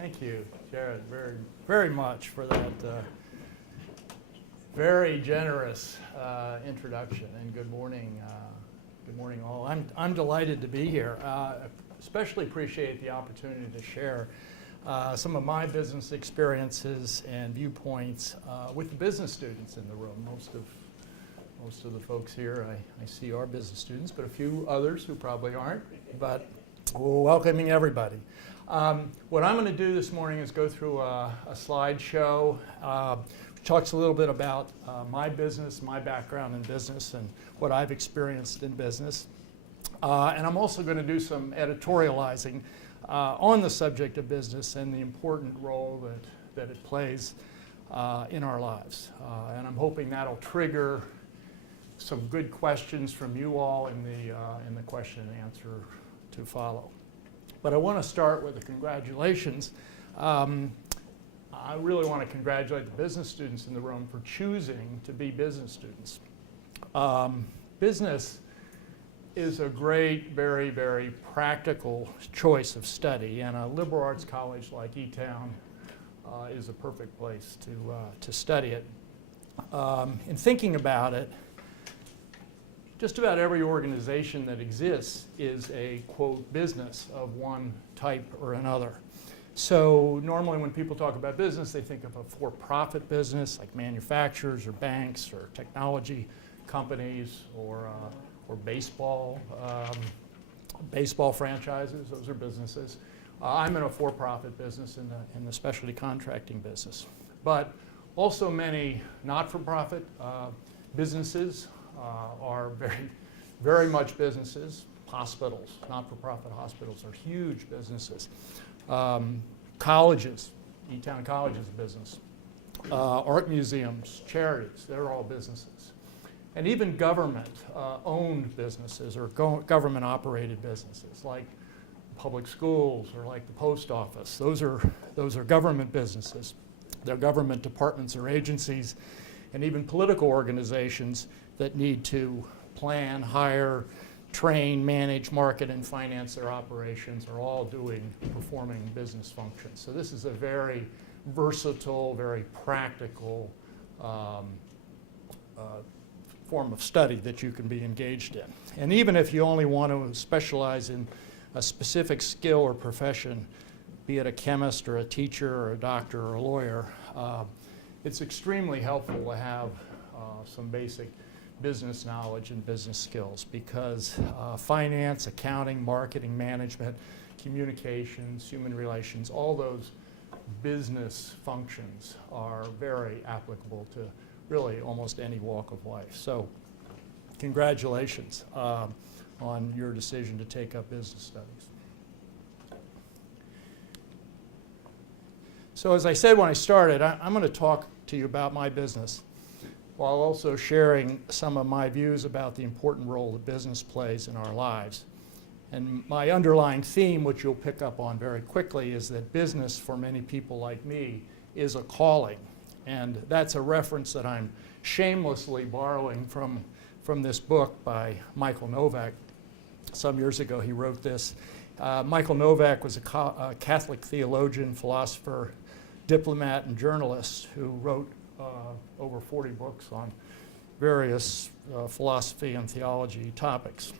Thank you, Jared, very much for that very generous introduction, and good morning all. I'm delighted to be here. Especially appreciate the opportunity to share some of my business experiences and viewpoints with the business students in the room. Most of the folks here I see are business students, but a few others who probably aren't, but we're welcoming everybody. What I'm going to do this morning is go through a slideshow which talks a little bit about my business, my background in business, and what I've experienced in business. And I'm also going to do some editorializing on the subject of business and the important role that it plays in our lives. And I'm hoping that'll trigger some good questions from you all in the question and answer to follow. But I want to start with the congratulations. I really want to congratulate the business students in the room for choosing to be business students. Business is a great, very, very practical choice of study, and a liberal arts college like E-Town is a perfect place to study it. In thinking about it, just about every organization that exists is a, quote, business of one type or another. So normally when people talk about business, they think of a for-profit business like manufacturers or banks or technology companies or baseball franchises. Those are businesses. I'm in a for-profit business in the specialty contracting business. But also many not-for-profit businesses are very, very much businesses. Hospitals, not-for-profit hospitals are huge businesses. Colleges, E-Town College is a business. Art museums, charities, they're all businesses. And even government-owned businesses or government-operated businesses like public schools or like the post office. Those are government businesses. They're government departments or agencies, and even political organizations that need to plan, hire, train, manage, market, and finance their operations are all performing business functions. So this is a very versatile, very practical form of study that you can be engaged in. And even if you only want to specialize in a specific skill or profession, be it a chemist or a teacher or a doctor or a lawyer, it's extremely helpful to have some basic business knowledge and business skills, because finance, accounting, marketing, management, communications, human relations, all those business functions are very applicable to really almost any walk of life. So congratulations on your decision to take up business studies. So as I said when I started, I'm going to talk to you about my business, while also sharing some of my views about the important role that business plays in our lives. And my underlying theme, which you'll pick up on very quickly, is that business, for many people like me, is a calling. And that's a reference that I'm shamelessly borrowing from this book by Michael Novak. Some years ago he wrote this. Michael Novak was a Catholic theologian, philosopher, diplomat, and journalist who wrote over 40 books on various philosophy and theology topics.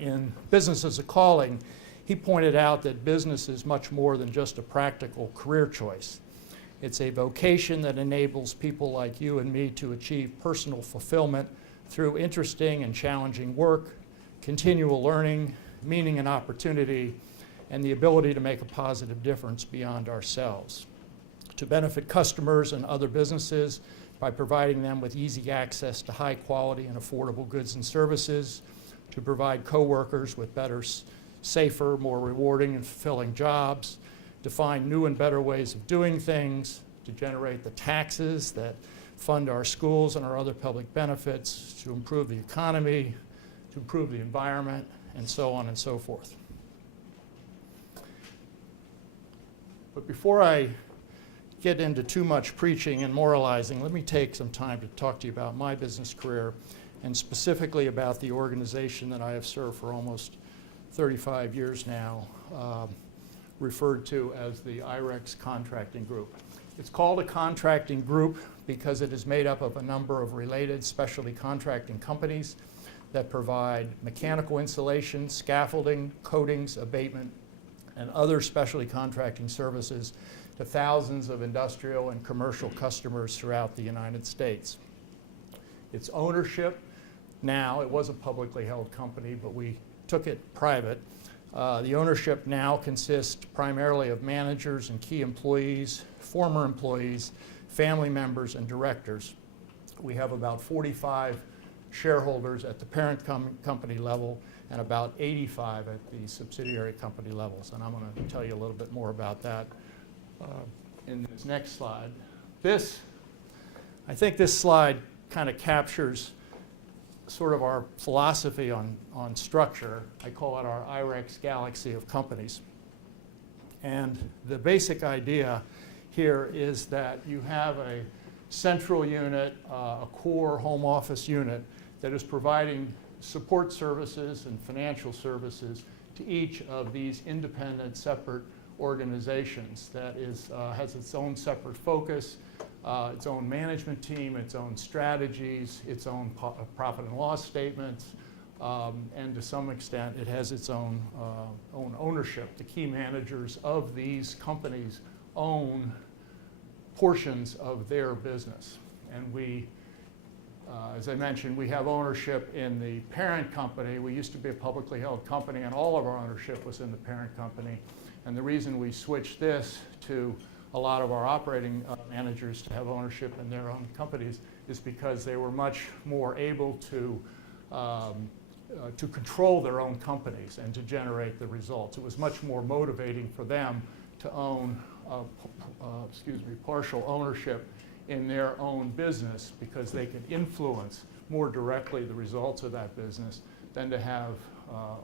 In Business as a Calling, he pointed out that business is much more than just a practical career choice. It's a vocation that enables people like you and me to achieve personal fulfillment through interesting and challenging work, continual learning, meaning and opportunity, and the ability to make a positive difference beyond ourselves. To benefit customers and other businesses by providing them with easy access to high quality and affordable goods and services, to provide coworkers with better, safer, more rewarding and fulfilling jobs, to find new and better ways of doing things, to generate the taxes that fund our schools and our other public benefits, to improve the economy, to improve the environment, and so on and so forth. But before I get into too much preaching and moralizing, let me take some time to talk to you about my business career, and specifically about the organization that I have served for almost 35 years now, referred to as the Irex contracting group. It's called a contracting group because it is made up of a number of related specialty contracting companies that provide mechanical insulation, scaffolding, coatings, abatement, and other specialty contracting services to thousands of industrial and commercial customers throughout the United States. Its ownership now, it was a publicly held company, but we took it private. The ownership now consists primarily of managers and key employees, former employees, family members, and directors. We have about 45 shareholders at the parent company level and about 85 at the subsidiary company levels. And I'm going to tell you a little bit more about that in this next slide. I think this slide kind of captures sort of our philosophy on structure. I call it our Irex galaxy of companies. And the basic idea here is that you have a central unit, a core home office unit that is providing support services and financial services to each of these independent, separate organizations that has its own separate focus, its own management team, its own strategies, its own profit and loss statements, and to some extent it has its own ownership. The key managers of these companies own portions of their business. And we, as I mentioned, we have ownership in the parent company. We used to be a publicly held company, and all of our ownership was in the parent company. And the reason we switched this to a lot of our operating managers to have ownership in their own companies is because they were much more able to control their own companies and to generate the results. It was much more motivating for them to own partial ownership in their own business because they could influence more directly the results of that business than to have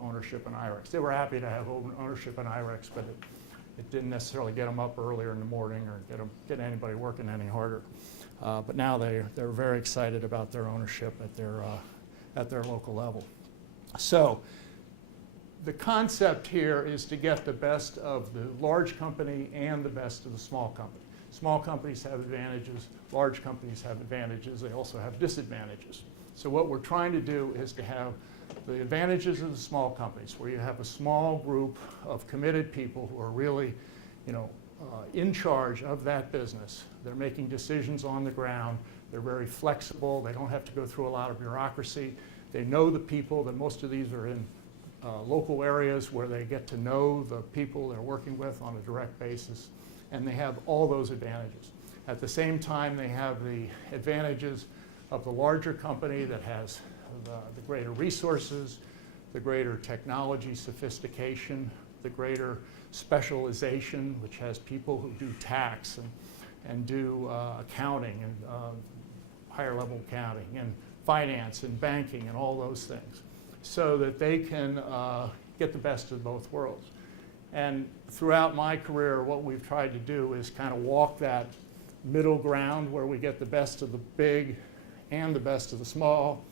ownership in Irex. They were happy to have ownership in Irex, but it didn't necessarily get them up earlier in the morning or get anybody working any harder. But now they're very excited about their ownership at their local level. So the concept here is to get the best of the large company and the best of the small company. Small companies have advantages, large companies have advantages, they also have disadvantages. So what we're trying to do is to have the advantages of the small companies, where you have a small group of committed people who are really, in charge of that business. They're making decisions on the ground, they're very flexible, they don't have to go through a lot of bureaucracy, they know the people. That most of these are in local areas where they get to know the people they're working with on a direct basis, and they have all those advantages. At the same time, they have the advantages of the larger company that has the greater resources, the greater technology sophistication, the greater specialization, which has people who do tax and do accounting and higher level accounting and finance and banking and all those things, so that they can get the best of both worlds. And throughout my career, what we've tried to do is kind of walk that middle ground where we get the best of the big and the best of the small,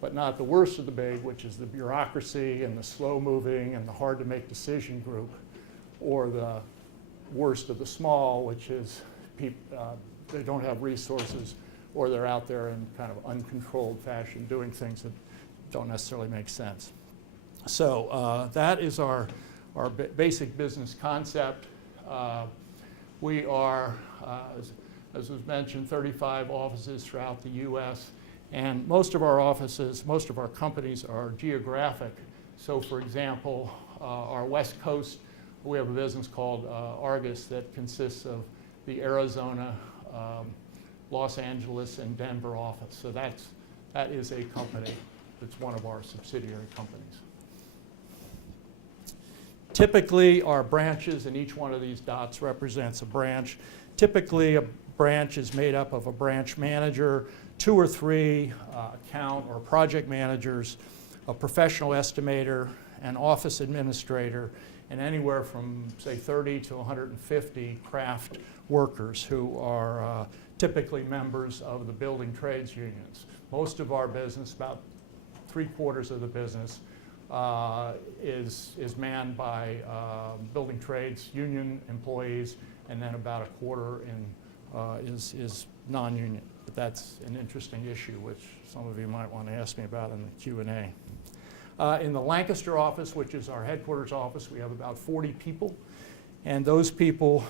but not the worst of the big, which is the bureaucracy and the slow-moving and the hard-to-make decision group, or the worst of the small, which is they don't have resources, or they're out there in kind of uncontrolled fashion doing things that don't necessarily make sense. So that is our basic business concept. We are, as was mentioned, 35 offices throughout the U.S., and most of our offices, most of our companies are geographic. So for example, our West Coast, we have a business called Argus that consists of the Arizona, Los Angeles, and Denver office. So that is a company that's one of our subsidiary companies. Typically, our branches, and each one of these dots represents a branch. Typically, a branch is made up of a branch manager, 2 or 3 account or project managers, a professional estimator, an office administrator, and anywhere from, say, 30 to 150 craft workers who are typically members of the building trades unions. Most of our business, about 3/4 of the business, is manned by building trades union employees, and then about a quarter is non-union. But that's an interesting issue, which some of you might want to ask me about in the Q&A. In the Lancaster office, which is our headquarters office, we have about 40 people. And those people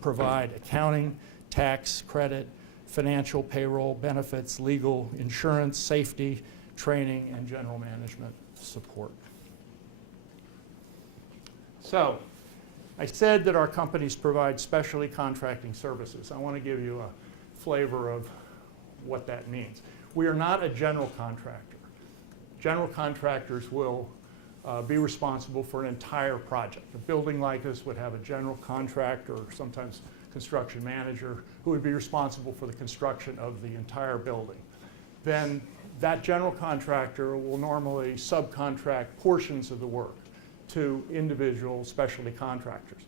provide accounting, tax, credit, financial, payroll, benefits, legal, insurance, safety, training, and general management support. So, I said that our companies provide specialty contracting services. I want to give you a flavor of what that means. We are not a general contractor. General contractors will be responsible for an entire project. A building like this would have a general contractor, or sometimes construction manager, who would be responsible for the construction of the entire building. Then that general contractor will normally subcontract portions of the work to individual specialty contractors.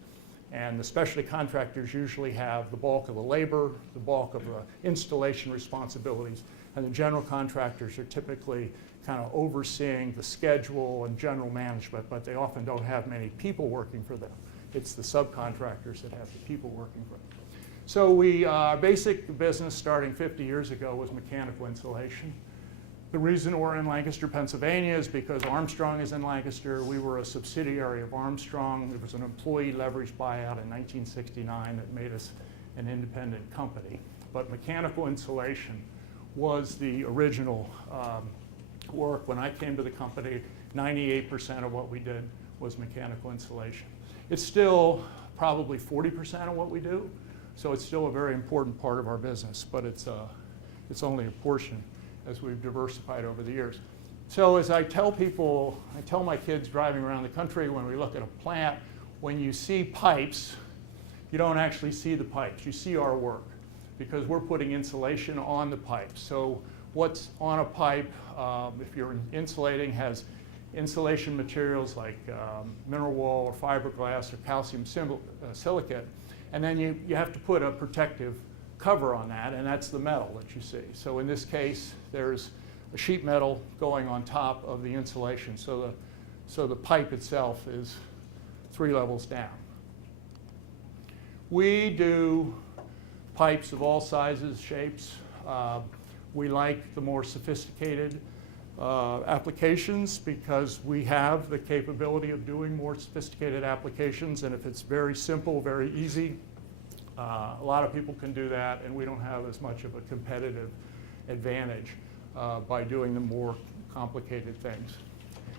And the specialty contractors usually have the bulk of the labor, the bulk of the installation responsibilities, and the general contractors are typically kind of overseeing the schedule and general management, but they often don't have many people working for them. It's the subcontractors that have the people working for them. So our basic business starting 50 years ago was mechanical insulation. The reason we're in Lancaster, Pennsylvania is because Armstrong is in Lancaster. We were a subsidiary of Armstrong. There was an employee leverage buyout in 1969 that made us an independent company. But mechanical insulation was the original work. When I came to the company, 98% of what we did was mechanical insulation. It's still probably 40% of what we do, so it's still a very important part of our business, but it's only a portion as we've diversified over the years. So as I tell people, I tell my kids driving around the country when we look at a plant, when you see pipes, you don't actually see the pipes, you see our work, because we're putting insulation on the pipes. So what's on a pipe, if you're insulating, has insulation materials like mineral wool or fiberglass or calcium silicate, and then you have to put a protective cover on that, and that's the metal that you see. So in this case, there's a sheet metal going on top of the insulation, so the pipe itself is 3 levels down. We do pipes of all sizes, shapes. We like the more sophisticated applications because we have the capability of doing more sophisticated applications, and if it's very simple, very easy, a lot of people can do that, and we don't have as much of a competitive advantage by doing the more complicated things.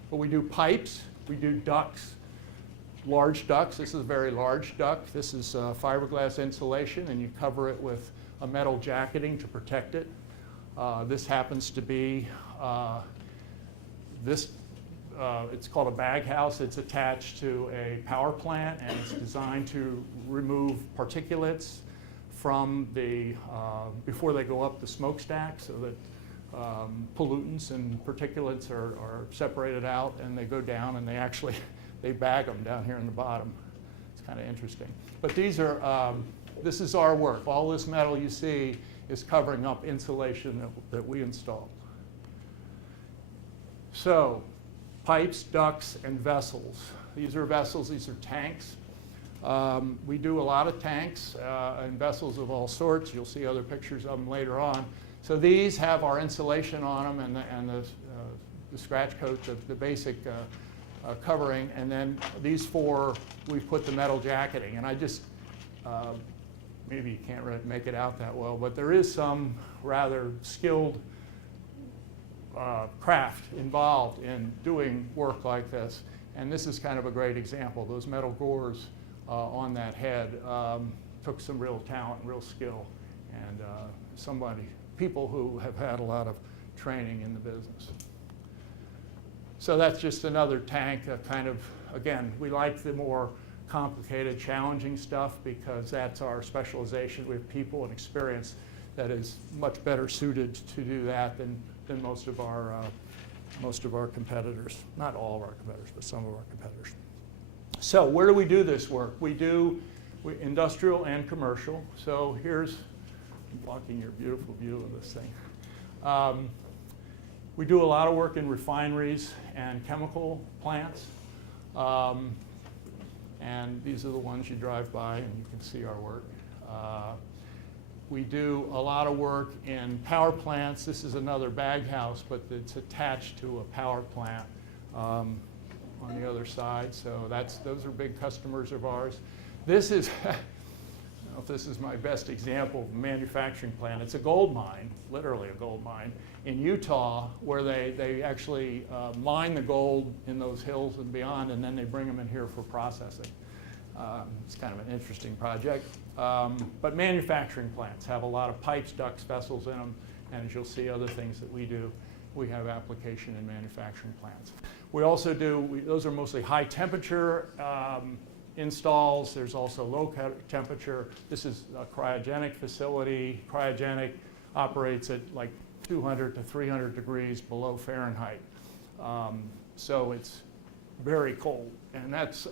But we do pipes, we do ducts, large ducts. This is a very large duct. This is fiberglass insulation, and you cover it with a metal jacketing to protect it. This happens to be it's called a bag house. It's attached to a power plant, and it's designed to remove particulates from the before they go up the smokestack, so that pollutants and particulates are separated out, and they go down, and they bag them down here in the bottom. It's kind of interesting. But these are this is our work. All this metal you see is covering up insulation that we installed. So, pipes, ducts, and vessels. These are vessels, these are tanks. We do a lot of tanks and vessels of all sorts. You'll see other pictures of them later on. So these have our insulation on them and the scratch coat, the basic covering, and then these 4, we put the metal jacketing. And I just, maybe you can't really make it out that well, but there is some rather skilled craft involved in doing work like this. And this is kind of a great example. Those metal gores on that head took some real talent, real skill, and people who have had a lot of training in the business. So that's just another tank, kind of, again, we like the more complicated, challenging stuff because that's our specialization. We have people and experience that is much better suited to do that than most of our competitors. Not all of our competitors, but some of our competitors. So where do we do this work? We do industrial and commercial. So here's, I'm blocking your beautiful view of this thing. We do a lot of work in refineries and chemical plants. And these are the ones you drive by and you can see our work. We do a lot of work in power plants. This is another bag house, but it's attached to a power plant on the other side. So those are big customers of ours. This is, I don't know if this is my best example of a manufacturing plant. It's a gold mine, literally a gold mine, in Utah, where they actually mine the gold in those hills and beyond, and then they bring them in here for processing. It's kind of an interesting project. But manufacturing plants have a lot of pipes, ducts, vessels in them, and as you'll see other things that we do, we have application in manufacturing plants. We also do, those are mostly high temperature installs. There's also low temperature. This is a cryogenic facility. Cryogenic operates at like 200 to 300 degrees below Fahrenheit. So it's very cold. And that's,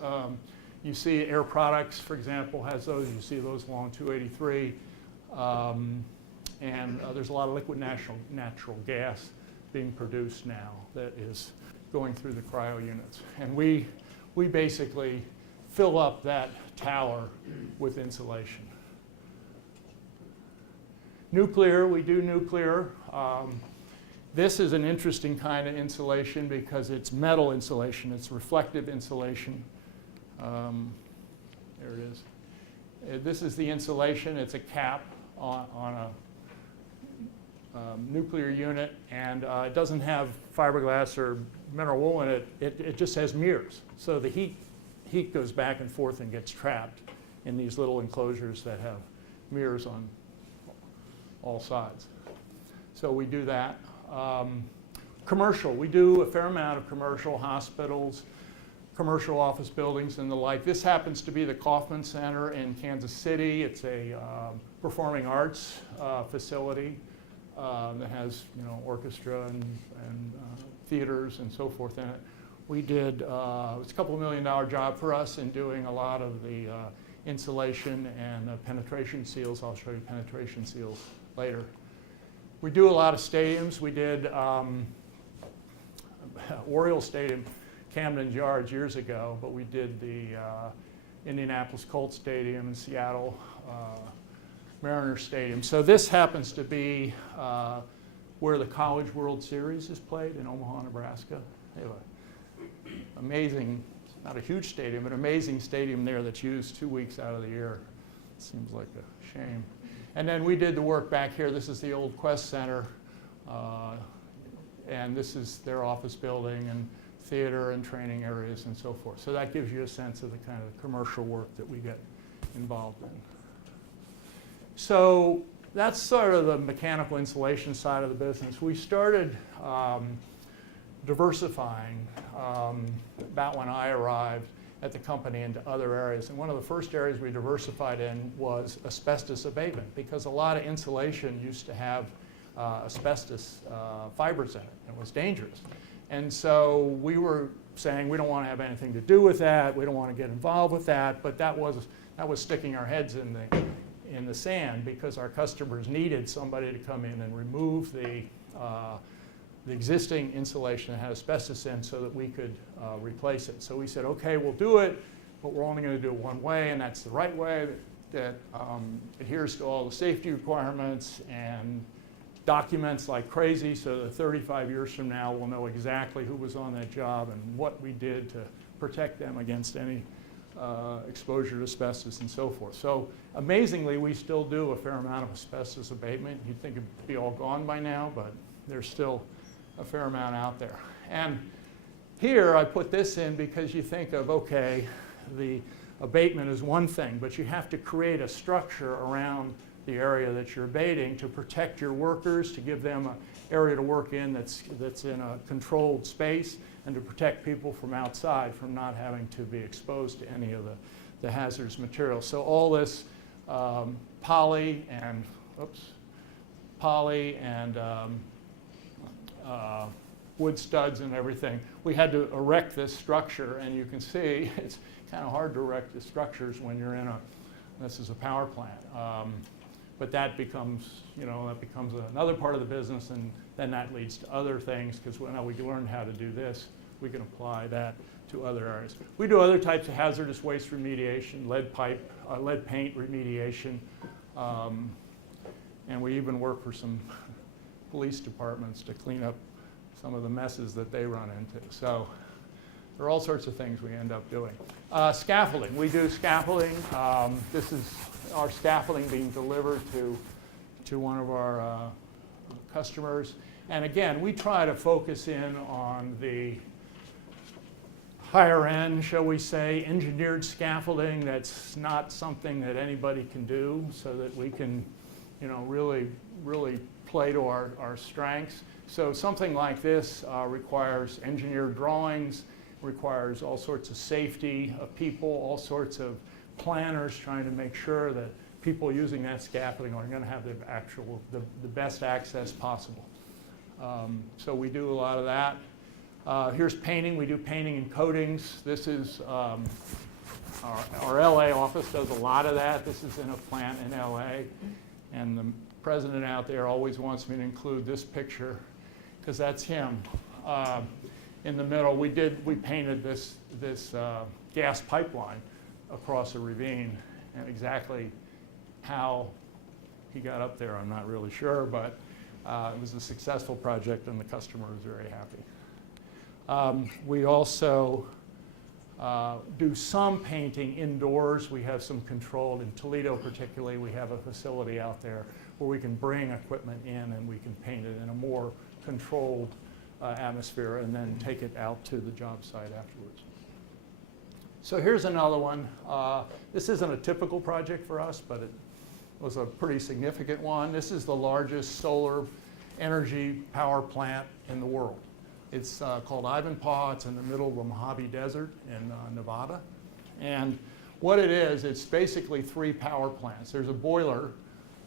you see Air Products, for example, has those. You see those along 283. And there's a lot of liquid natural gas being produced now that is going through the cryo units. And we basically fill up that tower with insulation. Nuclear, we do nuclear. This is an interesting kind of insulation because it's metal insulation. It's reflective insulation. There it is. This is the insulation. It's a cap on a nuclear unit, and it doesn't have fiberglass or mineral wool in it. It just has mirrors. So the heat goes back and forth and gets trapped in these little enclosures that have mirrors on all sides. So we do that. Commercial, we do a fair amount of commercial, hospitals, commercial office buildings and the like. This happens to be the Kaufman Center in Kansas City. It's a performing arts facility that has, you know, orchestra and theaters and so forth in it. We did, it's a couple $1 million job for us in doing a lot of the insulation and penetration seals. I'll show you penetration seals later. We do a lot of stadiums. We did Oriole Stadium, Camden Yards years ago, but we did the Indianapolis Colts Stadium in Seattle, Mariners Stadium. So this happens to be where the College World Series is played in Omaha, Nebraska. They have an amazing, not a huge stadium, but amazing stadium there that's used 2 weeks out of the year. Seems like a shame. And then we did the work back here. This is the old Quest Center, and this is their office building and theater and training areas and so forth. So that gives you a sense of the kind of commercial work that we get involved in. So that's sort of the mechanical insulation side of the business. We started diversifying about when I arrived at the company into other areas. And one of the first areas we diversified in was asbestos abatement, because a lot of insulation used to have asbestos fibers in it. It was dangerous. And so we were saying we don't want to have anything to do with that. We don't want to get involved with that. But that was sticking our heads in the sand, because our customers needed somebody to come in and remove the existing insulation that had asbestos in so that we could replace it. So we said, okay, we'll do it, but we're only going to do it one way, and that's the right way that adheres to all the safety requirements and documents like crazy, so that 35 years from now we'll know exactly who was on that job and what we did to protect them against any exposure to asbestos and so forth. So amazingly, we still do a fair amount of asbestos abatement. You'd think it'd be all gone by now, but there's still a fair amount out there. And here I put this in because you think of, okay, the abatement is one thing, but you have to create a structure around the area that you're abating to protect your workers, to give them an area to work in that's in a controlled space, and to protect people from outside from not having to be exposed to any of the hazardous materials. So all this poly and wood studs and everything, we had to erect this structure, and you can see it's kind of hard to erect the structures when you're in this is a power plant. but that becomes, another part of the business, and then that leads to other things, because now we learn how to do this, we can apply that to other areas. We do other types of hazardous waste remediation, lead paint remediation, and we even work for some police departments to clean up some of the messes that they run into. So there are all sorts of things we end up doing. Scaffolding, we do scaffolding. This is our scaffolding being delivered to one of our customers. And again, we try to focus in on the higher end, shall we say, engineered scaffolding that's not something that anybody can do, so that we can, really play to our strengths. So something like this requires engineered drawings, requires all sorts of safety of people, all sorts of planners trying to make sure that people using that scaffolding are going to have the best access possible. So we do a lot of that. Here's painting. We do painting and coatings. This is our LA office does a lot of that. This is in a plant in LA. And the president out there always wants me to include this picture, because that's him. In the middle, we painted this gas pipeline across a ravine, and exactly how he got up there, I'm not really sure, but it was a successful project, and the customer was very happy. We also do some painting indoors. We have some controlled, in Toledo particularly, we have a facility out there where we can bring equipment in and we can paint it in a more controlled atmosphere and then take it out to the job site afterwards. So here's another one. This isn't a typical project for us, but it was a pretty significant one. This is the largest solar energy power plant in the world. It's called Ivanpah. It's in the middle of the Mojave Desert in Nevada. And what it is, it's basically 3 power plants. There's a boiler,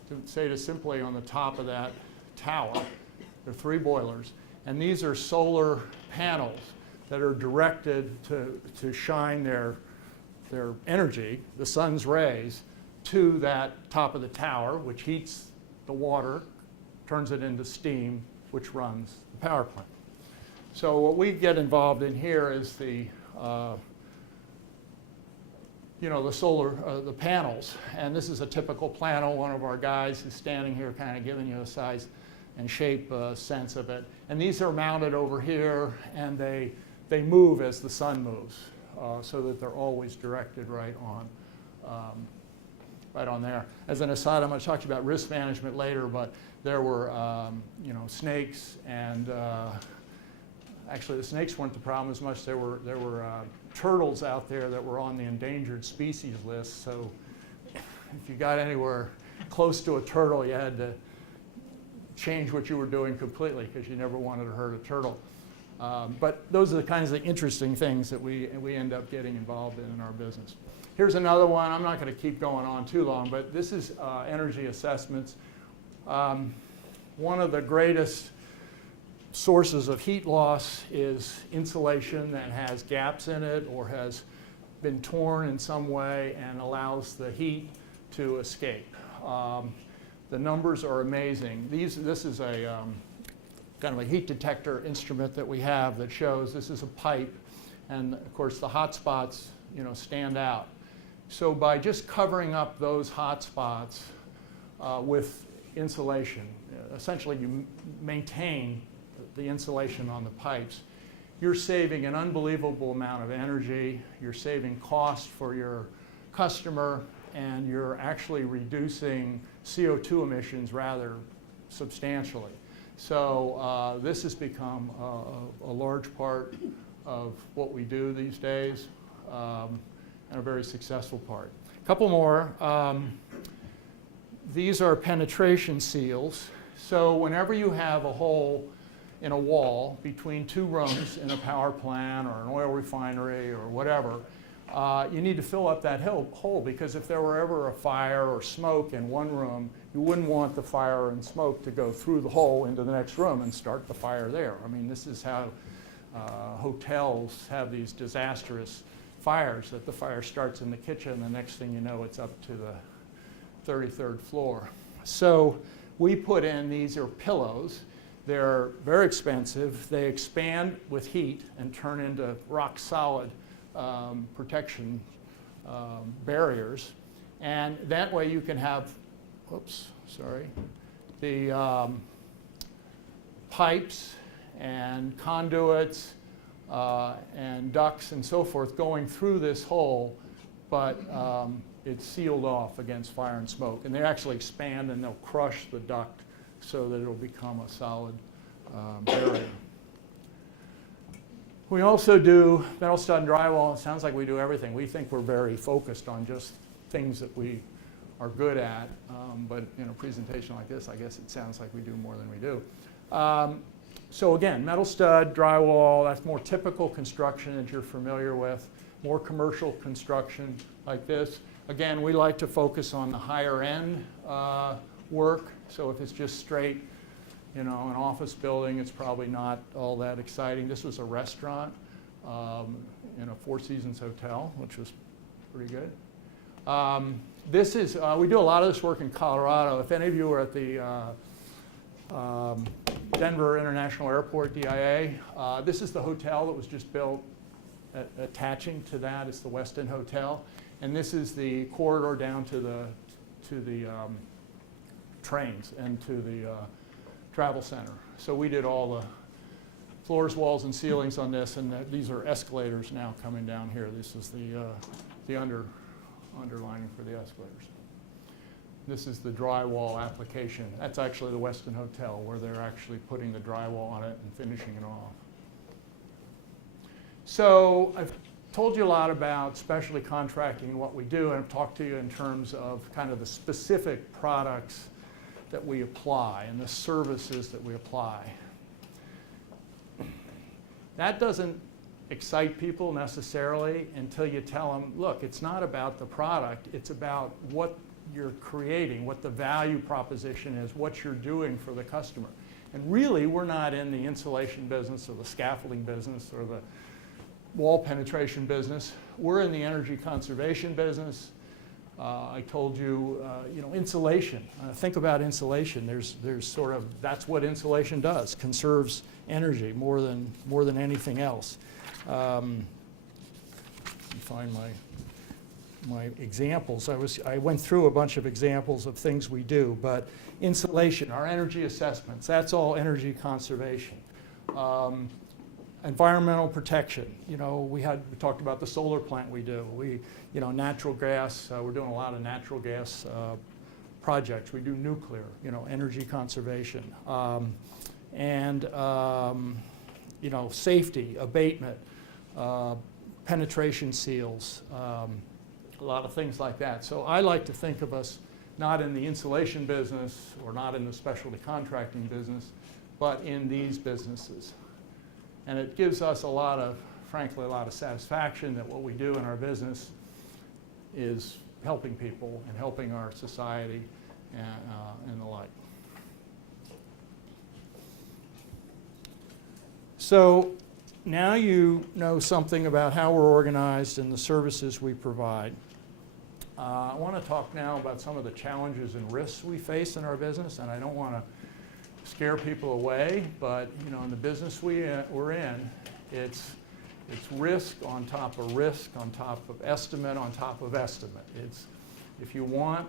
to say it simply, on the top of that tower. There are 3 boilers. And these are solar panels that are directed to shine their energy, the sun's rays, to that top of the tower, which heats the water, turns it into steam, which runs the power plant. So what we get involved in here is the the panels. And this is a typical panel. One of our guys is standing here kind of giving you a size and shape sense of it. And these are mounted over here, and they move as the sun moves, so that they're always directed right on there. As an aside, I'm going to talk to you about risk management later, but there were snakes, and actually the snakes weren't the problem as much. There were turtles out there that were on the endangered species list. So if you got anywhere close to a turtle, you had to change what you were doing completely, because you never wanted to hurt a turtle. But those are the kinds of interesting things that we end up getting involved in our business. Here's another one. I'm not going to keep going on too long, but this is energy assessments. One of the greatest sources of heat loss is insulation that has gaps in it or has been torn in some way and allows the heat to escape. The numbers are amazing. This is a kind of a heat detector instrument that we have that shows this is a pipe, and of course the hot spots stand out. So by just covering up those hot spots with insulation, essentially you maintain the insulation on the pipes, you're saving an unbelievable amount of energy, you're saving cost for your customer, and you're actually reducing CO2 emissions rather substantially. So this has become a large part of what we do these days, and a very successful part. A couple more. These are penetration seals. So whenever you have a hole in a wall between 2 rooms in a power plant or an oil refinery or whatever, you need to fill up that hole, because if there were ever a fire or smoke in one room, you wouldn't want the fire and smoke to go through the hole into the next room and start the fire there. I mean, this is how hotels have these disastrous fires, that the fire starts in the kitchen, and the next thing you know, it's up to the 33rd floor. So we put in, these are pillows. They're very expensive. They expand with heat and turn into rock solid protection barriers. And that way you can have, the pipes and conduits and ducts and so forth going through this hole, but it's sealed off against fire and smoke. And they actually expand and they'll crush the duct so that it'll become a solid barrier. We also do metal stud and drywall. It sounds like we do everything. We think we're very focused on just things that we are good at, but in a presentation like this, I guess it sounds like we do more than we do. So again, metal stud, drywall, that's more typical construction that you're familiar with, more commercial construction like this. Again, we like to focus on the higher end work, so if it's just straight, an office building, it's probably not all that exciting. This was a restaurant in a Four Seasons hotel, which was pretty good. This is, we do a lot of this work in Colorado. If any of you were at the Denver International Airport, DIA, this is the hotel that was just built attaching to that. It's the Westin Hotel. And this is the corridor down to the trains and to the travel center. So we did all the floors, walls, and ceilings on this, and these are escalators now coming down here. This is the underlining for the escalators. This is the drywall application. That's actually the Westin Hotel, where they're actually putting the drywall on it and finishing it off. So I've told you a lot about specialty contracting and what we do, and I've talked to you in terms of kind of the specific products that we apply and the services that we apply. That doesn't excite people necessarily until you tell them, look, it's not about the product, it's about what you're creating, what the value proposition is, what you're doing for the customer. And really, we're not in the insulation business or the scaffolding business or the wall penetration business. We're in the energy conservation business. I told you, insulation. Think about insulation. There's sort of, that's what insulation does, conserves energy more than anything else. Let me find my examples. I went through a bunch of examples of things we do, but insulation, our energy assessments, that's all energy conservation. Environmental protection. We talked about the solar plant we do. Natural gas. We're doing a lot of natural gas projects. We do nuclear. Energy conservation, and safety, abatement, penetration seals, a lot of things like that. So I like to think of us not in the insulation business or not in the specialty contracting business, but in these businesses. And it gives us frankly, a lot of satisfaction that what we do in our business is helping people and helping our society and the like. So now you know something about how we're organized and the services we provide. I want to talk now about some of the challenges and risks we face in our business, and I don't want to scare people away, but in the business we're in, it's risk on top of risk on top of estimate on top of estimate. If you want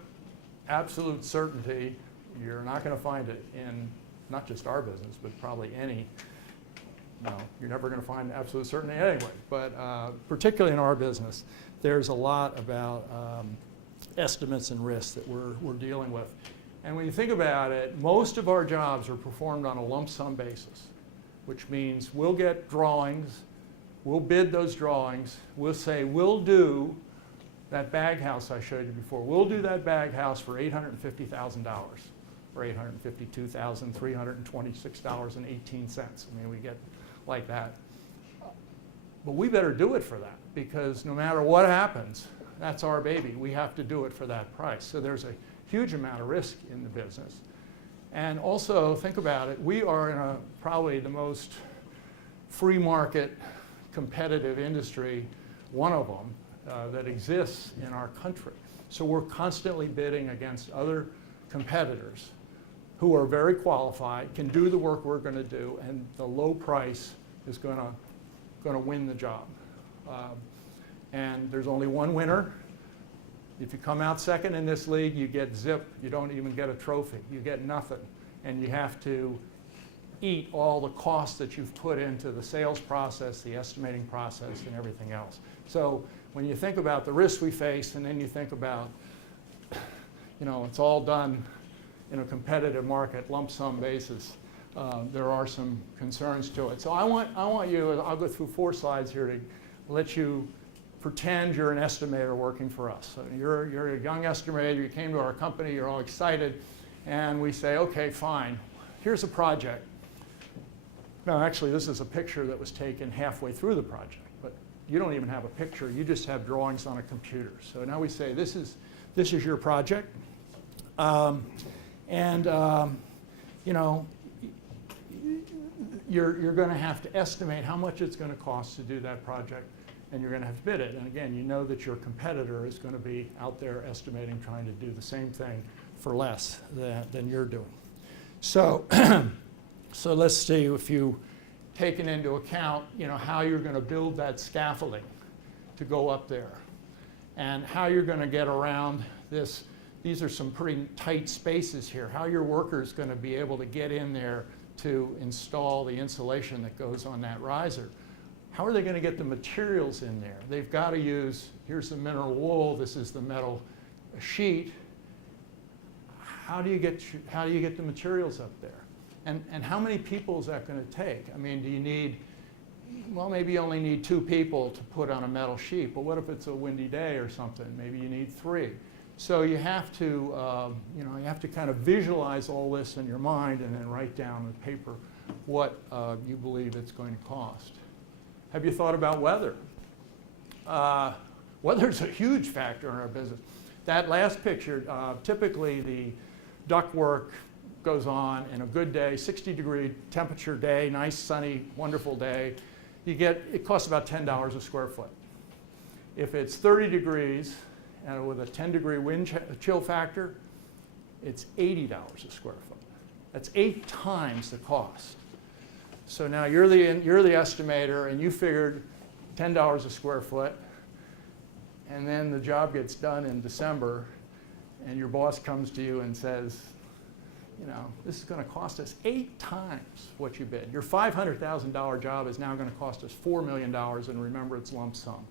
absolute certainty, you're not going to find it in not just our business, but probably any. You're never going to find absolute certainty anyway, but particularly in our business, there's a lot about estimates and risks that we're dealing with. And when you think about it, most of our jobs are performed on a lump sum basis, which means we'll get drawings, we'll bid those drawings, we'll say we'll do that bag house I showed you before, we'll do that bag house for $850,000 or $852,326.18. I mean, we get like that. But we better do it for that, because no matter what happens, that's our baby. We have to do it for that price. So there's a huge amount of risk in the business. And also, think about it, we are in probably the most free market competitive industry, one of them, that exists in our country. So we're constantly bidding against other competitors who are very qualified, can do the work we're going to do, and the low price is going to win the job. And there's only one winner. If you come out second in this league, you get zip. You don't even get a trophy. You get nothing. And you have to eat all the costs that you've put into the sales process, the estimating process, and everything else. So when you think about the risks we face, and then you think about, you know, it's all done in a competitive market, lump sum basis, there are some concerns to it. So I want you, I'll go through 4 slides here to let you pretend you're an estimator working for us. So you're a young estimator, you came to our company, you're all excited, and we say, okay, fine, here's a project. Now actually this is a picture that was taken halfway through the project, but you don't even have a picture, you just have drawings on a computer. So now we say, this is your project. You know, you're going to have to estimate how much it's going to cost to do that project, and you're going to have to bid it. And again, you know that your competitor is going to be out there estimating, trying to do the same thing for less than you're doing. So, so let's see if you taken into account, you know, how you're going to build that scaffolding to go up there, and how you're going to get around this. These are some pretty tight spaces here. How your worker's going to be able to get in there to install the insulation that goes on that riser. How are they going to get the materials in there? They've got to use, here's the mineral wool, this is the metal sheet. How do you get the materials up there? And how many people is that going to take? I mean, do you need, well, maybe you only need 2 people to put on a metal sheet, but what if it's a windy day or something? Maybe you need 3. So you have to, you know, you have to kind of visualize all this in your mind and then write down on paper what you believe it's going to cost. Have you thought about weather? Weather's a huge factor in our business. That last picture, typically the ductwork goes on in a good day, 60-degree temperature day, nice, sunny, wonderful day. It costs about $10 a square foot. If it's 30 degrees, and with a 10-degree wind chill factor, it's $80 a square foot. That's 8 times the cost. So now you're the estimator, and you figured $10 a square foot, and then the job gets done in December, and your boss comes to you and says, you know, this is going to cost us 8 times what you bid. Your $500,000 job is now going to cost us $4 million, and remember, it's lump sum.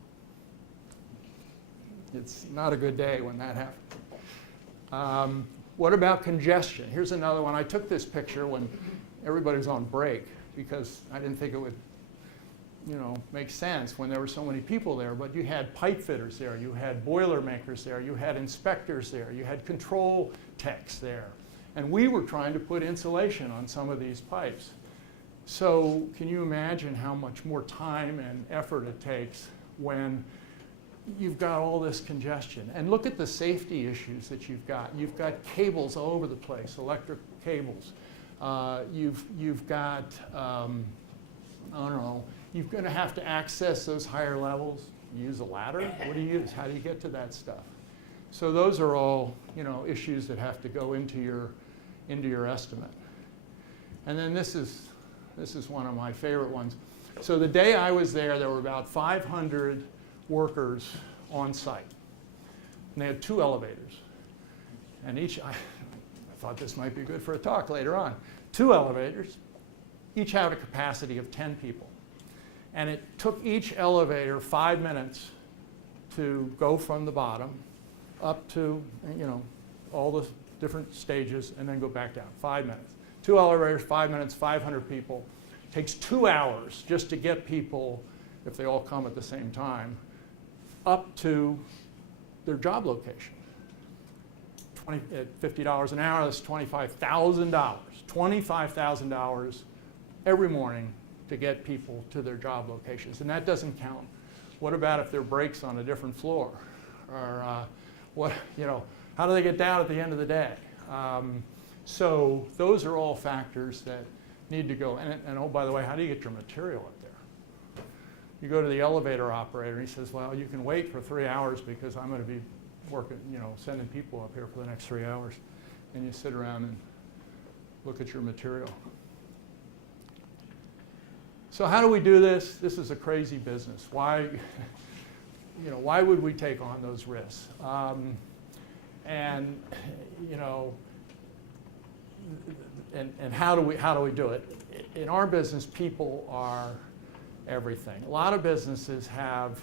It's not a good day when that happens. What about congestion? Here's another one. I took this picture when everybody was on break because I didn't think it would, you know, make sense when there were so many people there. But you had pipe fitters there, you had boiler makers there, you had inspectors there, you had control techs there. And we were trying to put insulation on some of these pipes. So can you imagine how much more time and effort it takes when you've got all this congestion? And look at the safety issues that you've got. You've got cables all over the place, electric cables. You've got, I don't know, you're going to have to access those higher levels. You use a ladder? What do you use? How do you get to that stuff? So those are all, you know, issues that have to go into your estimate. And then this is one of my favorite ones. So the day I was there were about 500 workers on site. And they had 2 elevators. And each, I thought this might be good for a talk later on. 2 elevators, each had a capacity of 10 people. And it took each elevator 5 minutes to go from the bottom up to, you know, all the different stages and then go back down. 5 minutes. 2 elevators, 5 minutes, 500 people. It takes 2 hours just to get people, if they all come at the same time, up to their job location. At $50 an hour, that's $25,000. $25,000 every morning to get people to their job locations. And that doesn't count. What about if there are breaks on a different floor? Or what, you know, how do they get down at the end of the day? So those are all factors that need to go. And oh, by the way, how do you get your material up there? You go to the elevator operator, and he says, well, you can wait for 3 hours because I'm going to be working, you know, sending people up here for the next 3 hours. and you sit around and look at your material. So how do we do this? This is a crazy business. Why, why would we take on those risks? And how do we do it? In our business, people are everything. A lot of businesses have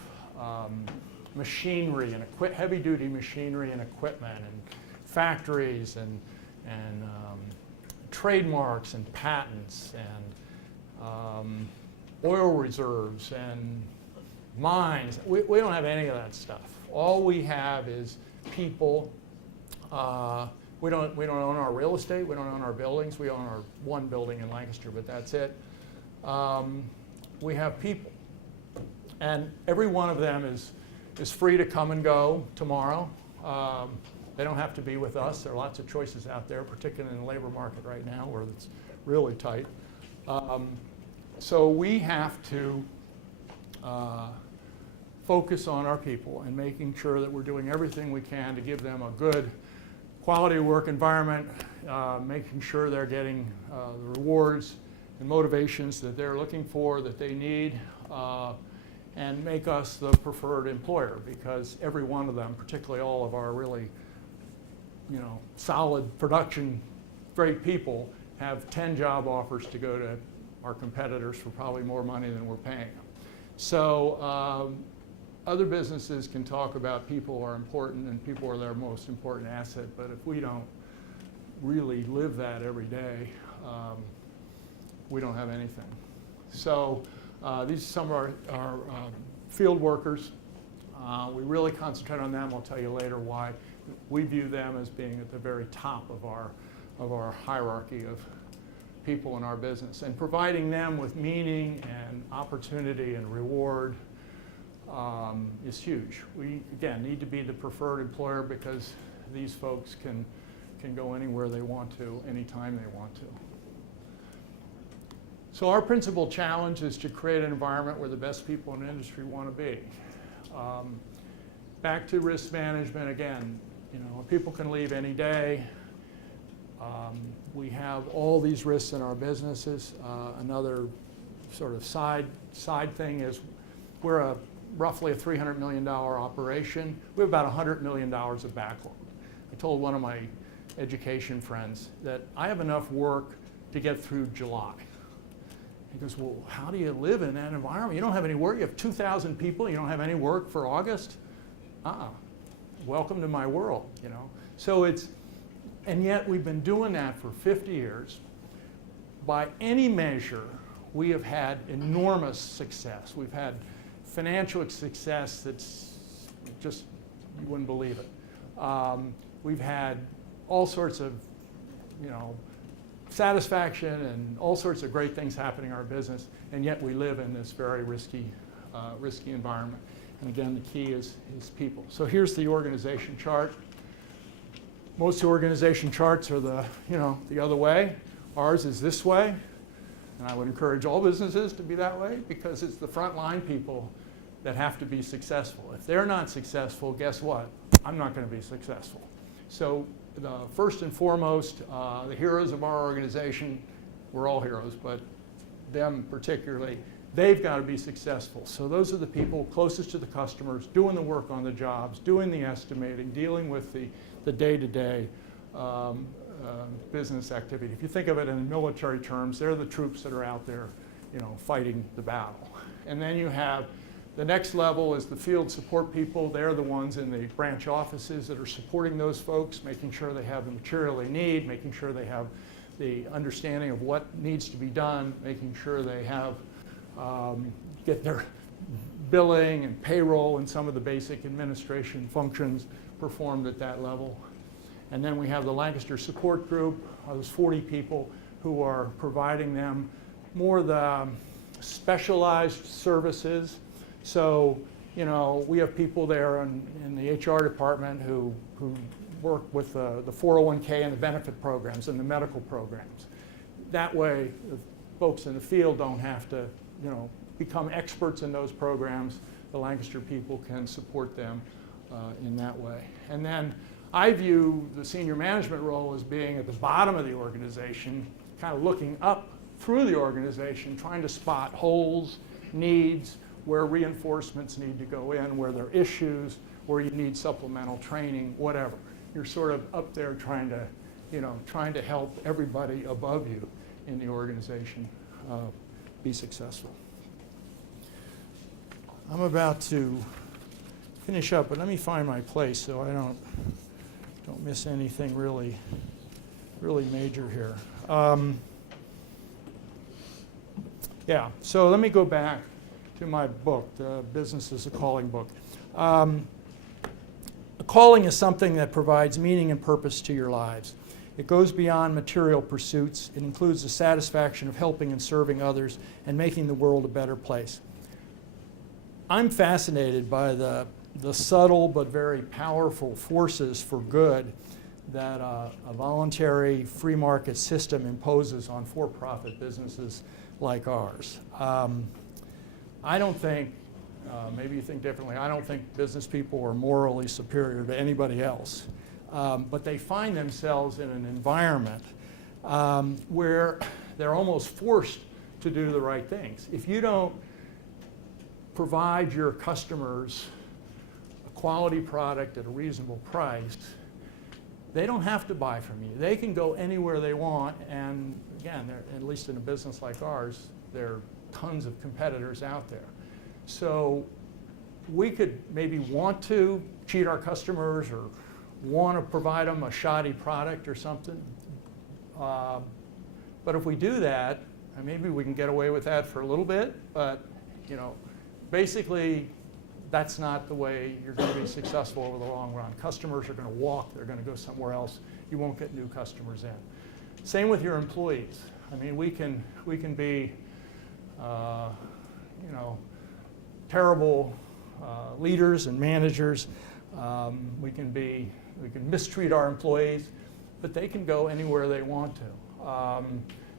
machinery and heavy-duty machinery and equipment, and factories and trademarks and patents and oil reserves and mines. We don't have any of that stuff. All we have is people. We don't own our real estate. We don't own our buildings. We own our one building in Lancaster, but that's it. We have people, and every one of them is free to come and go tomorrow. They don't have to be with us. There are lots of choices out there, particularly in the labor market right now, where it's really tight. So we have to focus on our people and making sure that we're doing everything we can to give them a good quality work environment, making sure they're getting the rewards and motivations that they're looking for, that they need, and make us the preferred employer, because every one of them, particularly all of our really solid production, great people, have 10 job offers to go to our competitors for probably more money than we're paying them. So other businesses can talk about people are important and people are their most important asset, but if we don't really live that every day, we don't have anything. So these are some of our field workers. We really concentrate on them. I'll tell you later why. We view them as being at the very top of our hierarchy of people in our business, and providing them with meaning and opportunity and reward is huge. We, again, need to be the preferred employer because these folks can go anywhere they want to, anytime they want to. So our principal challenge is to create an environment where the best people in the industry want to be. Back to risk management again. People can leave any day. We have all these risks in our businesses. Another sort of side thing is we're roughly a $300 million operation. We have about $100 million of backlog. I told one of my education friends that I have enough work to get through July. He goes, well, how do you live in that environment? You don't have any work. You have 2,000 people. You don't have any work for August? Welcome to my world, So and yet we've been doing that for 50 years. By any measure, we have had enormous success. We've had financial success that's just, you wouldn't believe it. We've had all sorts of, satisfaction and all sorts of great things happening in our business, and yet we live in this very risky environment. And again, the key is people. So here's the organization chart. Most organization charts are the other way. Ours is this way, and I would encourage all businesses to be that way because it's the frontline people that have to be successful. If they're not successful, guess what? I'm not going to be successful. So first and foremost, the heroes of our organization, we're all heroes, but them particularly, they've got to be successful. So those are the people closest to the customers, doing the work on the jobs, doing the estimating, dealing with the day-to-day business activity. If you think of it in military terms, they're the troops that are out there, fighting the battle. And then you have the next level is the field support people. They're the ones in the branch offices that are supporting those folks, making sure they have the material they need, making sure they have the understanding of what needs to be done, making sure they have get their billing and payroll and some of the basic administration functions performed at that level. And then we have the Lancaster support group, those 40 people who are providing them more the specialized services. So, we have people there in the HR department who work with the 401k and the benefit programs and the medical programs. That way, the folks in the field don't have to, become experts in those programs. The Lancaster people can support them in that way. And then I view the senior management role as being at the bottom of the organization, kind of looking up through the organization, trying to spot holes, needs, where reinforcements need to go in, where there are issues, where you need supplemental training, whatever. You're sort of up there trying to help everybody above you in the organization be successful. I'm about to finish up, but let me find my place so I don't miss anything really major here. Yeah, so let me go back to my book, the Business is a Calling book. A calling is something that provides meaning and purpose to your lives. It goes beyond material pursuits. It includes the satisfaction of helping and serving others and making the world a better place. I'm fascinated by the subtle but very powerful forces for good that a voluntary free market system imposes on for-profit businesses like ours. I don't think, maybe you think differently, I don't think business people are morally superior to anybody else. But they find themselves in an environment where they're almost forced to do the right things. If you don't provide your customers a quality product at a reasonable price, they don't have to buy from you. They can go anywhere they want, and again, at least in a business like ours, there are tons of competitors out there. So we could maybe want to cheat our customers or want to provide them a shoddy product or something. But if we do that, maybe we can get away with that for a little bit, but basically that's not the way you're going to be successful over the long run. Customers are going to walk, they're going to go somewhere else. You won't get new customers in. Same with your employees. We can be terrible leaders and managers. We can mistreat our employees, but they can go anywhere they want to.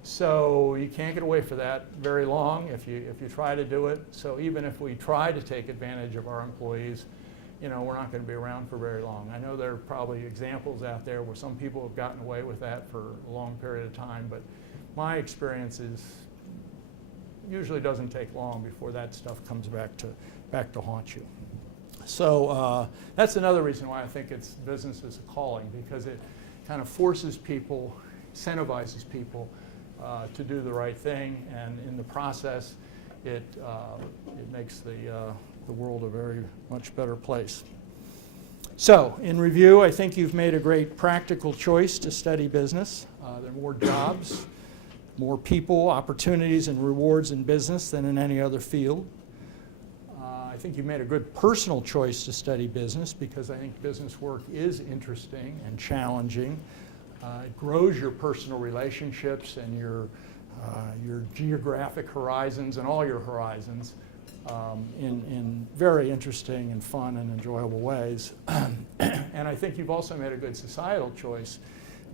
So you can't get away from that very long if you try to do it. So even if we try to take advantage of our employees, we're not going to be around for very long. I know there are probably examples out there where some people have gotten away with that for a long period of time, but my experience is usually doesn't take long before that stuff comes back to haunt you. So that's another reason why I think business is a calling, because it kind of forces people, incentivizes people to do the right thing, and in the process, it makes the world a very much better place. So, in review, I think you've made a great practical choice to study business. There are more jobs, more people, opportunities, and rewards in business than in any other field. I think you've made a good personal choice to study business, because I think business work is interesting and challenging. It grows your personal relationships and your geographic horizons and all your horizons in very interesting and fun and enjoyable ways. And I think you've also made a good societal choice,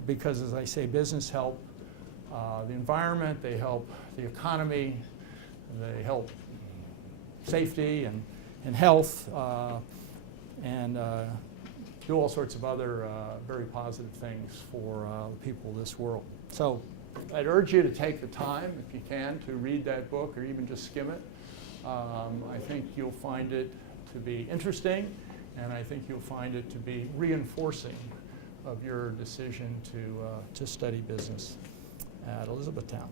because, as I say, business help the environment, they help the economy, they help safety and health, and do all sorts of other very positive things for the people of this world. So I'd urge you to take the time, if you can, to read that book or even just skim it. I think you'll find it to be interesting, and I think you'll find it to be reinforcing of your decision to study business at Elizabethtown.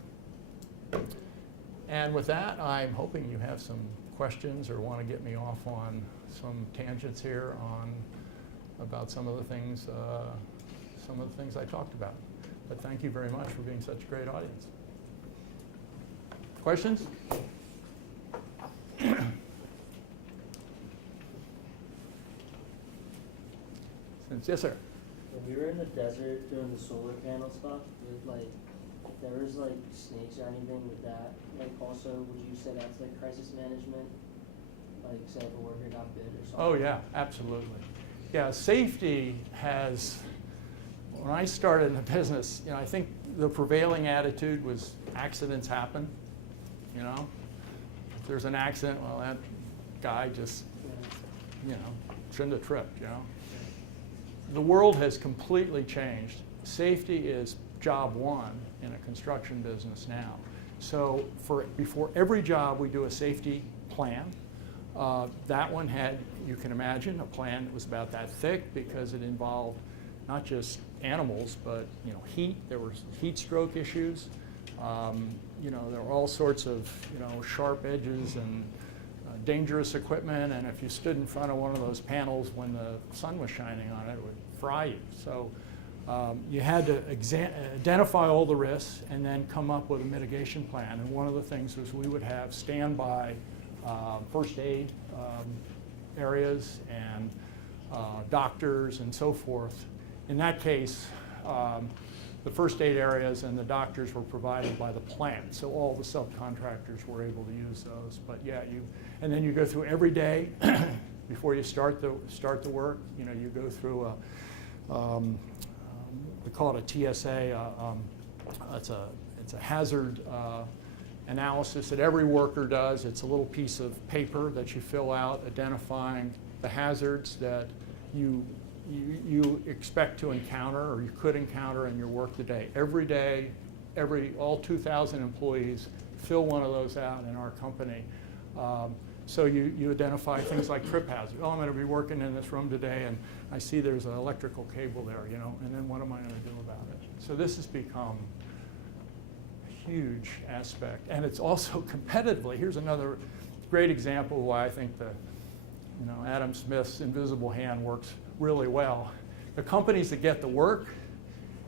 And with that, I'm hoping you have some questions or want to get me off on some tangents here about some of the things I talked about. But thank you very much for being such a great audience. Questions? Yes, sir. When we were in the desert doing the solar panel stuff, if there was snakes or anything with that, also, would you say that's crisis management? Say if a worker got bit or something? Oh yeah, absolutely. Yeah, safety has, when I started in the business, I think the prevailing attitude was accidents happen. If there's an accident, well, that guy just, shouldn't have tripped, the world has completely changed. Safety is job one in a construction business now. So before every job, we do a safety plan. That one had, you can imagine, a plan that was about that thick because it involved not just animals, but heat. There were heat stroke issues. There were all sorts of sharp edges and dangerous equipment. And if you stood in front of one of those panels when the sun was shining on it, it would fry you. So you had to identify all the risks and then come up with a mitigation plan. And one of the things was we would have standby first aid areas and doctors and so forth. In that case, the first aid areas and the doctors were provided by the plant, so all the subcontractors were able to use those. But yeah, and then you go through every day before you start the work. You go through we call it a TSA. It's a hazard analysis that every worker does. It's a little piece of paper that you fill out identifying the hazards that you expect to encounter or you could encounter in your work today. Every day, all 2,000 employees fill one of those out in our company. So you identify things like trip hazard. Oh, I'm going to be working in this room today and I see there's an electrical cable there, and then what am I going to do about it? So this has become a huge aspect. And it's also competitively. Here's another great example of why I think Adam Smith's invisible hand works really well. The companies that get the work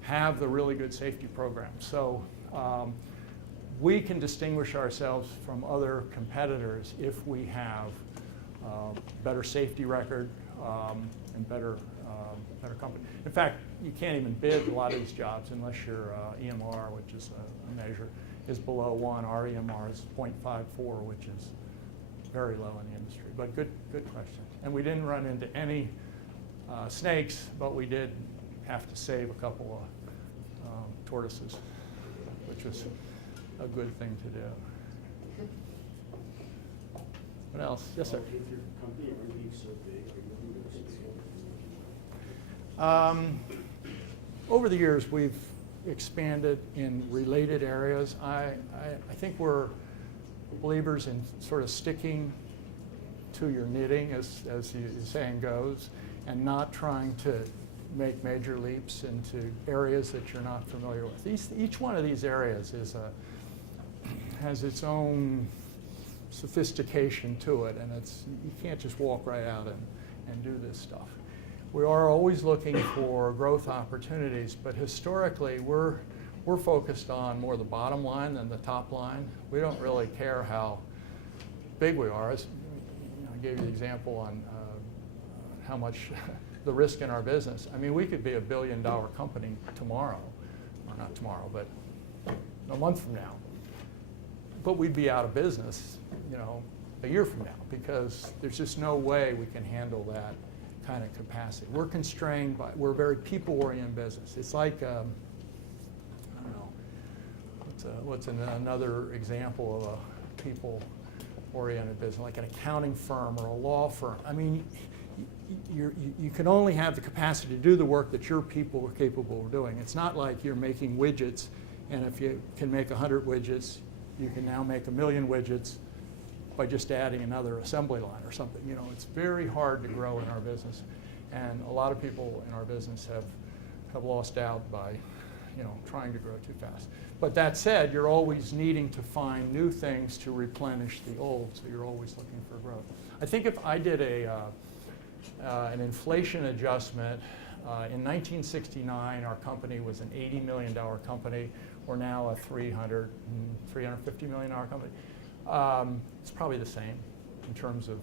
have the really good safety programs. So we can distinguish ourselves from other competitors if we have better safety record and better company. In fact, you can't even bid a lot of these jobs unless your EMR, which is a measure, is below 1. Our EMR is 0.54, which is very low in the industry. But good question. And we didn't run into any snakes, but we did have to save a couple of tortoises, which was a good thing to do. What else? Yes, sir. If your company already so big, are you looking to expand? Over the years, we've expanded in related areas. I think we're believers in sort of sticking to your knitting, as the saying goes, and not trying to make major leaps into areas that you're not familiar with. Each one of these areas has its own sophistication to it, and you can't just walk right out and do this stuff. We are always looking for growth opportunities, but historically we're focused on more the bottom line than the top line. We don't really care how big we are. I gave you the example on how much the risk in our business. I mean, we could be $1 billion company tomorrow, or not tomorrow, but a month from now. But we'd be out of business, a year from now, because there's just no way we can handle that kind of capacity. We're constrained by, we're a very people-oriented business. It's like, I don't know, what's another example of a people-oriented business, like an accounting firm or a law firm. I mean, you can only have the capacity to do the work that your people are capable of doing. It's not like you're making widgets, and if you can make 100 widgets, you can now make 1 million widgets by just adding another assembly line or something. It's very hard to grow in our business, and a lot of people in our business have lost out by trying to grow too fast. But that said, you're always needing to find new things to replenish the old, so you're always looking for growth. I think if I did an inflation adjustment, in 1969 our company was an $80 million company. We're now a $350 million company. It's probably the same in terms of,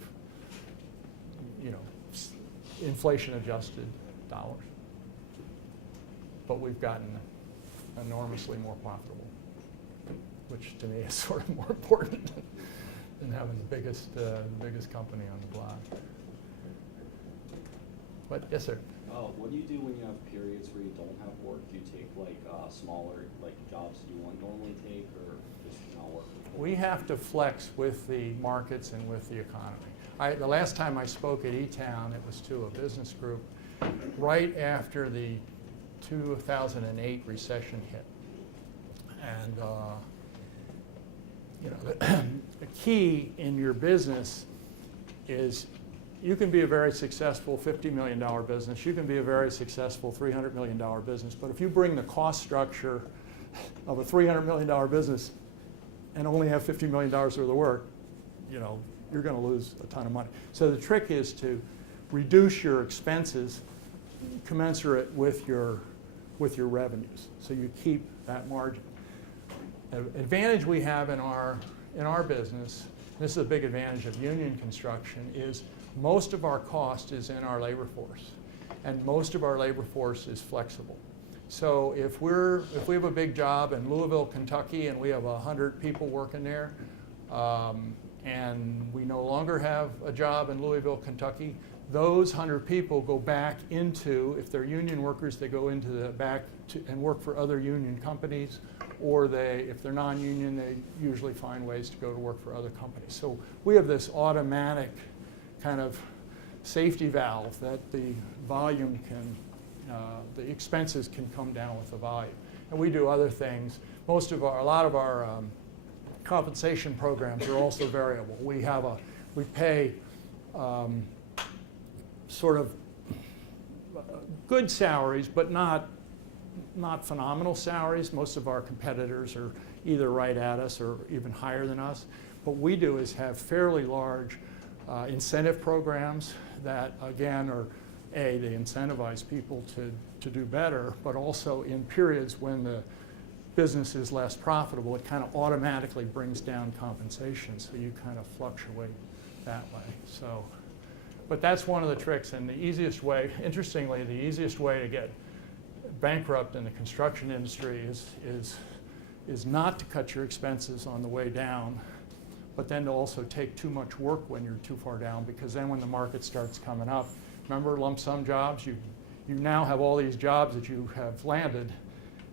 inflation-adjusted dollars. But we've gotten enormously more profitable, which to me is sort of more important than having the biggest company on the block. But yes, sir. What do you do when you have periods where you don't have work? Do you take smaller jobs that you wouldn't normally take, or just not work? We have to flex with the markets and with the economy. The last time I spoke at E-Town, it was to a business group, right after the 2008 recession hit. And the key in your business is you can be a very successful $50 million business. You can be a very successful $300 million business. But if you bring the cost structure of a $300 million business and only have $50 million worth of work, you're going to lose a ton of money. So the trick is to reduce your expenses commensurate with your revenues, so you keep that margin. The advantage we have in our business, this is a big advantage of union construction, is most of our cost is in our labor force, and most of our labor force is flexible. So if we have a big job in Louisville, Kentucky, and we have 100 people working there, and we no longer have a job in Louisville, Kentucky, those 100 people go back into, if they're union workers, they go into the back and work for other union companies, or if they're non-union, they usually find ways to go to work for other companies. So we have this automatic kind of safety valve that the volume can, the expenses can come down with the volume. And we do other things. A lot of our compensation programs are also variable. We pay sort of good salaries, but not phenomenal salaries. Most of our competitors are either right at us or even higher than us. What we do is have fairly large incentive programs that, again, are they incentivize people to do better, but also in periods when the business is less profitable, it kind of automatically brings down compensation, so you kind of fluctuate that way. So, but that's one of the tricks, and the easiest way, interestingly, the easiest way to get bankrupt in the construction industry is not to cut your expenses on the way down, but then to also take too much work when you're too far down, because then when the market starts coming up, remember lump sum jobs, you now have all these jobs that you have landed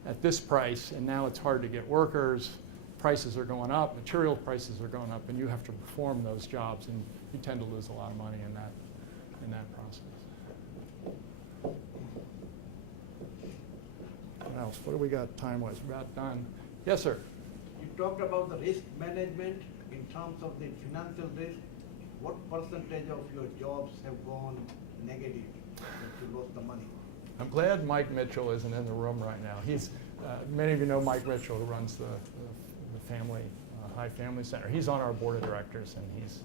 at this price, and now it's hard to get workers, prices are going up, material prices are going up, and you have to perform those jobs, and you tend to lose a lot of money in that process. What else? What do we got time-wise? We're about done. Yes, sir? You talked about the risk management in terms of the financial risk. What percentage of your jobs have gone negative that you lost the money? I'm glad Mike Mitchell isn't in the room right now. Many of you know Mike Mitchell, who runs the family, High Family Center. He's on our board of directors, and he's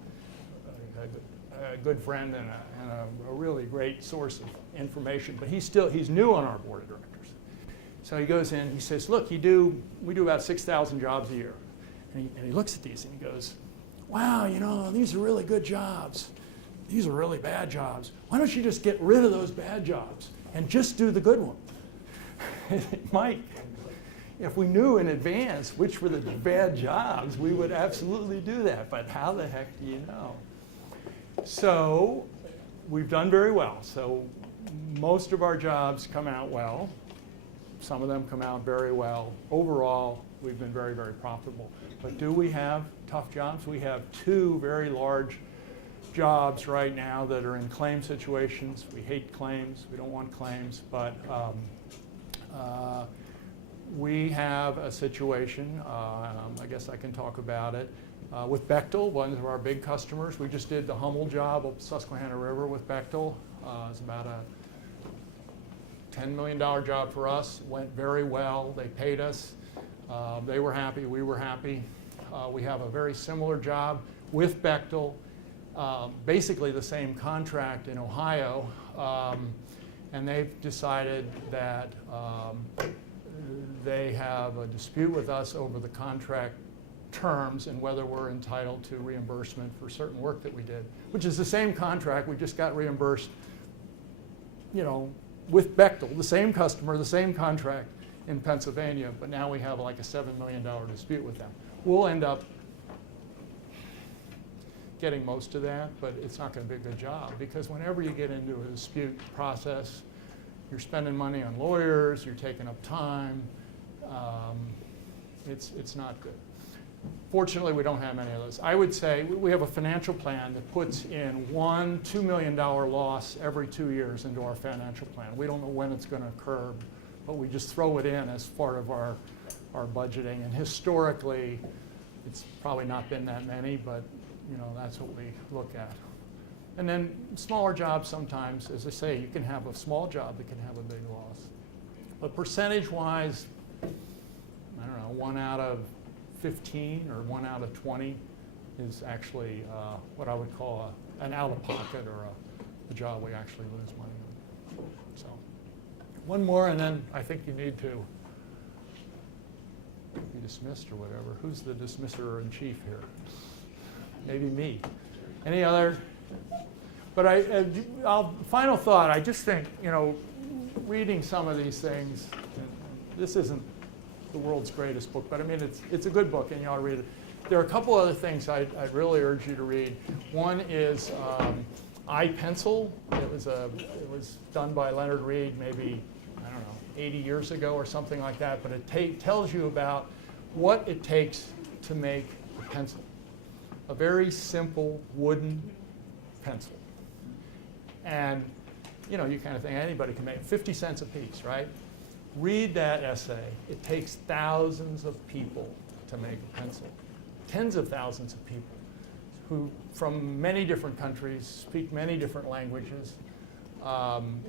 a good friend and a really great source of information. But he's new on our board of directors. So he goes in, he says, look, we do about 6,000 jobs a year. And he looks at these and he goes, wow, these are really good jobs. These are really bad jobs. Why don't you just get rid of those bad jobs and just do the good ones? Mike, if we knew in advance which were the bad jobs, we would absolutely do that. But how the heck do you know? So we've done very well. So most of our jobs come out well. Some of them come out very well. Overall, we've been very, very profitable. But do we have tough jobs? We have 2 very large jobs right now that are in claim situations. We hate claims. We don't want claims. But we have a situation, I guess I can talk about it, with Bechtel, one of our big customers. We just did the Hummel job of Susquehanna River with Bechtel. It's about a $10 million job for us. It went very well. They paid us. They were happy. We were happy. We have a very similar job with Bechtel, basically the same contract in Ohio, and they've decided that they have a dispute with us over the contract terms and whether we're entitled to reimbursement for certain work that we did, which is the same contract. We just got reimbursed, with Bechtel, the same customer, the same contract in Pennsylvania, but now we have like a $7 million dispute with them. We'll end up getting most of that, but it's not going to be a good job, because whenever you get into a dispute process, you're spending money on lawyers, you're taking up time. It's not good. Fortunately, we don't have many of those. I would say we have a financial plan that puts in $2 million loss every 2 years into our financial plan. We don't know when it's going to occur, but we just throw it in as part of our budgeting. And historically, it's probably not been that many, but you know, that's what we look at. And then smaller jobs sometimes, as I say, you can have a small job that can have a big loss. But percentage-wise, I don't know, 1 out of 15 or 1 out of 20 is actually what I would call an out-of-pocket or a job we actually lose money on. So, one more, and then I think you need to be dismissed or whatever. Who's the dismisser-in-chief here? Maybe me. Any other? But final thought, I just think, you know, reading some of these things, this isn't the world's greatest book, but I mean, it's a good book and you ought to read it. There are a couple other things I'd really urge you to read. One is iPencil. It was done by Leonard Read maybe, I don't know, 80 years ago or something like that, but it tells you about what it takes to make a pencil. A very simple wooden pencil. And you know, you kind of think anybody can make 50 cents a piece, right? Read that essay. It takes thousands of people to make a pencil. Tens of thousands of people who, from many different countries, speak many different languages.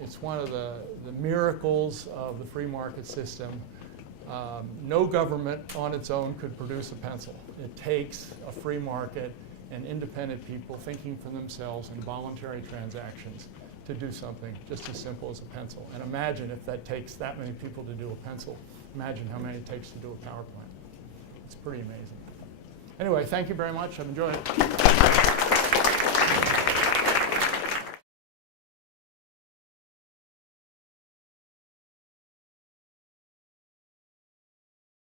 It's one of the miracles of the free market system. No government on its own could produce a pencil. It takes a free market and independent people thinking for themselves in voluntary transactions to do something just as simple as a pencil. And imagine if that takes that many people to do a pencil. Imagine how many it takes to do a power plant. It's pretty amazing. Anyway, thank you very much. I've enjoyed it.